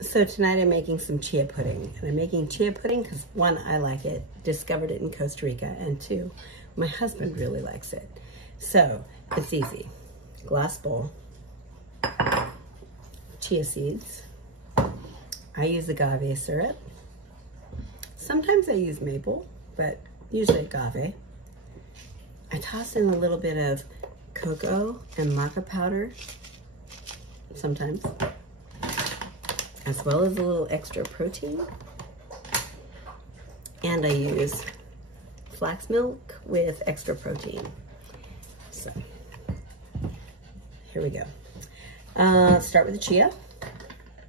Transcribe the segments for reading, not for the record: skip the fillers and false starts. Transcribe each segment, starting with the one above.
So tonight I'm making some chia pudding. And I'm making chia pudding because one, I like it, discovered it in Costa Rica, and two, my husband really likes it. So it's easy. Glass bowl, chia seeds. I use agave syrup. Sometimes I use maple, but usually agave. I toss in a little bit of cocoa and maca powder, sometimes, as well as a little extra protein. And I use flax milk with extra protein. So, here we go. Start with the chia.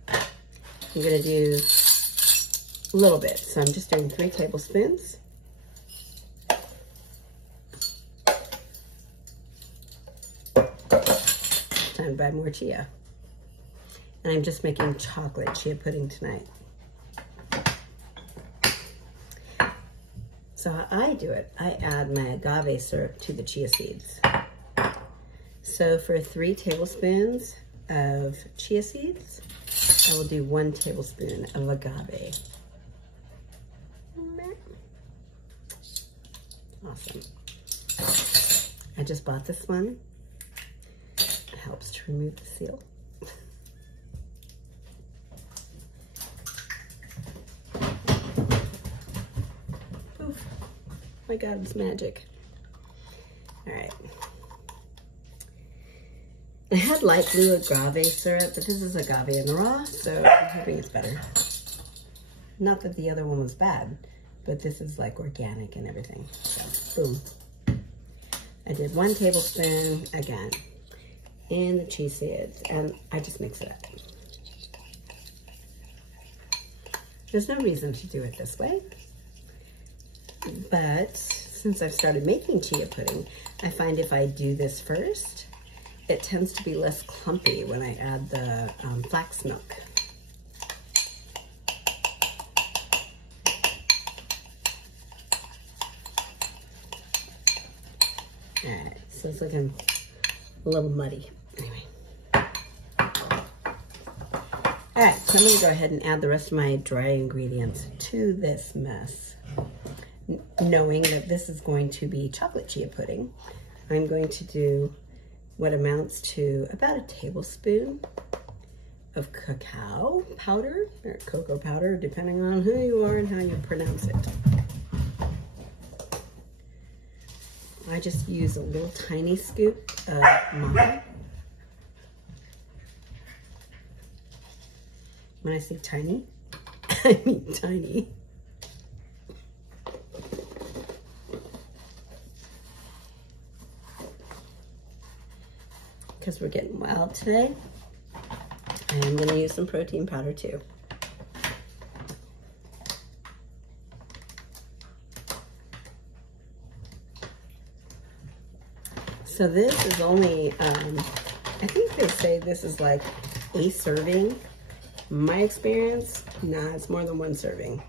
I'm gonna do a little bit. So I'm just doing 3 tablespoons. Time to buy more chia. And I'm just making chocolate chia pudding tonight. So how I do it, I add my agave syrup to the chia seeds. So for 3 tablespoons of chia seeds, I will do 1 tablespoon of agave. Awesome. I just bought this one. It helps to remove the seal. Poof. My God, it's magic. All right. I had light blue agave syrup, but this is agave and raw, so I'm hoping it's better. Not that the other one was bad, but this is like organic and everything. So, boom. I did 1 tablespoon again in the chia seeds, and I just mix it up. There's no reason to do it this way, but since I've started making chia pudding, I find if I do this first, it tends to be less clumpy when I add the flax milk. All right, so it's looking a little muddy. Anyway. All right, so I'm gonna go ahead and add the rest of my dry ingredients to this mess. Knowing that this is going to be chocolate chia pudding, I'm going to do what amounts to about a tablespoon of cacao powder, or cocoa powder, depending on who you are and how you pronounce it. I just use a little tiny scoop of maca. When I say tiny, I mean tiny. Because we're getting wild today. And I'm going to use some protein powder too. So this is only, I think they say this is like a serving. My experience, nah, it's more than 1 serving.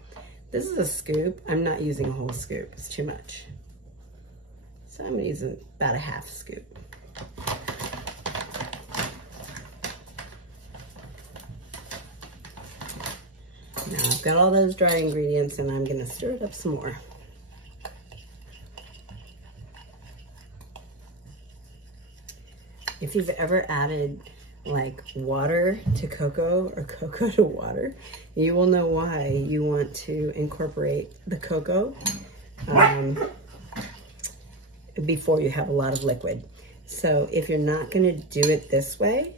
This is a scoop. I'm not using a whole scoop, it's too much. So I'm gonna use about a half scoop. Now I've got all those dry ingredients and I'm gonna stir it up some more. If you've ever added like water to cocoa or cocoa to water, you will know why you want to incorporate the cocoa before you have a lot of liquid. So if you're not gonna do it this way,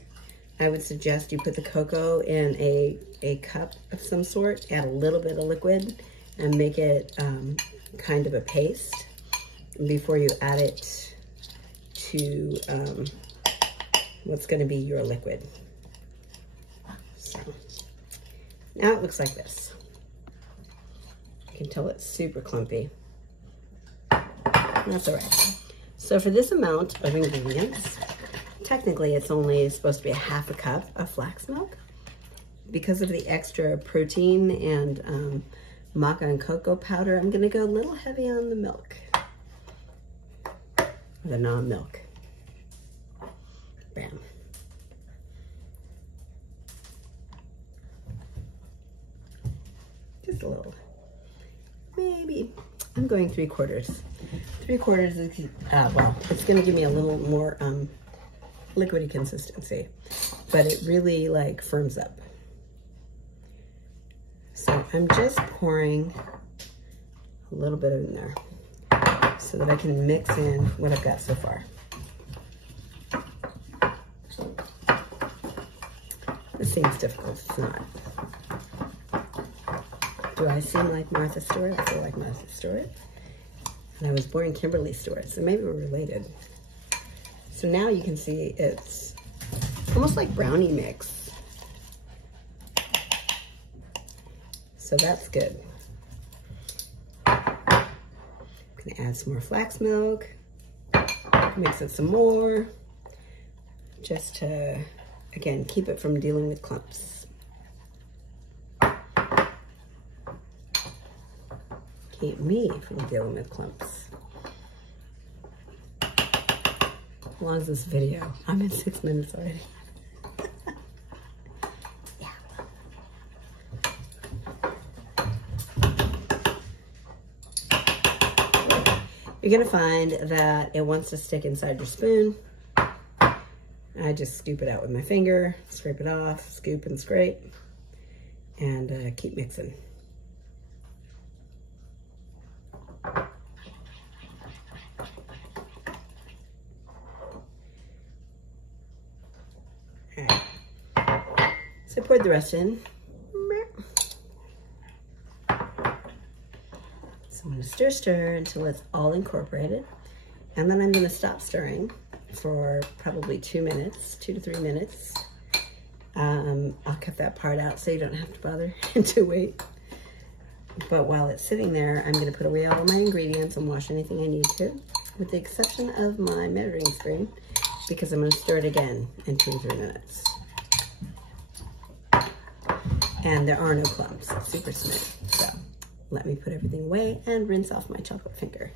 I would suggest you put the cocoa in a cup of some sort, add a little bit of liquid, and make it kind of a paste before you add it to what's going to be your liquid. So now it looks like this. You can tell it's super clumpy. That's all right. So for this amount of ingredients, technically it's only supposed to be a half a cup of flax milk. Because of the extra protein and maca and cocoa powder, I'm going to go a little heavy on the milk, the non-milk. Bam. just a little. Maybe, I'm going 3/4. 3/4 is, well, it's gonna give me a little more liquidy consistency, but it really like firms up. So I'm just pouring a little bit in there so that I can mix in what I've got so far. This seems difficult, it's not. Do I seem like Martha Stewart? I feel like Martha Stewart. And I was born Kimberly Stewart, so maybe we're related. So now you can see it's almost like brownie mix. So that's good. I'm gonna add some more flax milk, mix it some more, just to, again, keep it from dealing with clumps. Keep me from dealing with clumps. As long as this video, I'm at 6 minutes already. Yeah. You're gonna find that it wants to stick inside your spoon. I just scoop it out with my finger, scrape it off, scoop and scrape, and keep mixing. All right. So I poured the rest in. So I'm gonna stir until it's all incorporated. And then I'm gonna stop stirring for probably 2 minutes, 2 to 3 minutes. I'll cut that part out so you don't have to bother to wait. But while it's sitting there, I'm gonna put away all my ingredients and wash anything I need to, with the exception of my measuring spoon, because I'm gonna stir it again in 2 to 3 minutes. And there are no clumps, it's super smooth. So let me put everything away and rinse off my chocolate finger.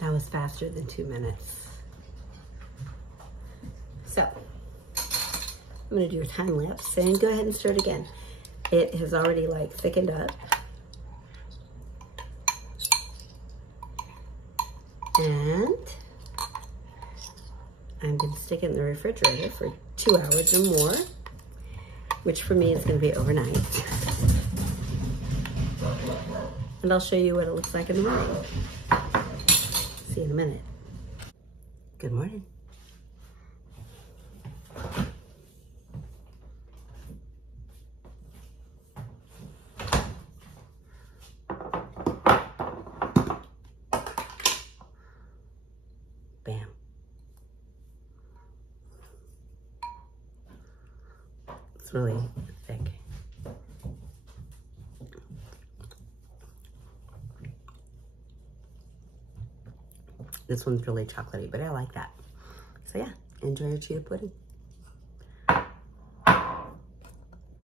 That was faster than 2 minutes. So, I'm gonna do a time lapse and go ahead and stir it again. It has already like thickened up. And I'm gonna stick it in the refrigerator for 2 hours or more, which for me is gonna be overnight. And I'll show you what it looks like in the morning. See you in a minute. Good morning. Bam. It's really thick. This one's really chocolatey, but I like that. So yeah, enjoy your Chia pudding.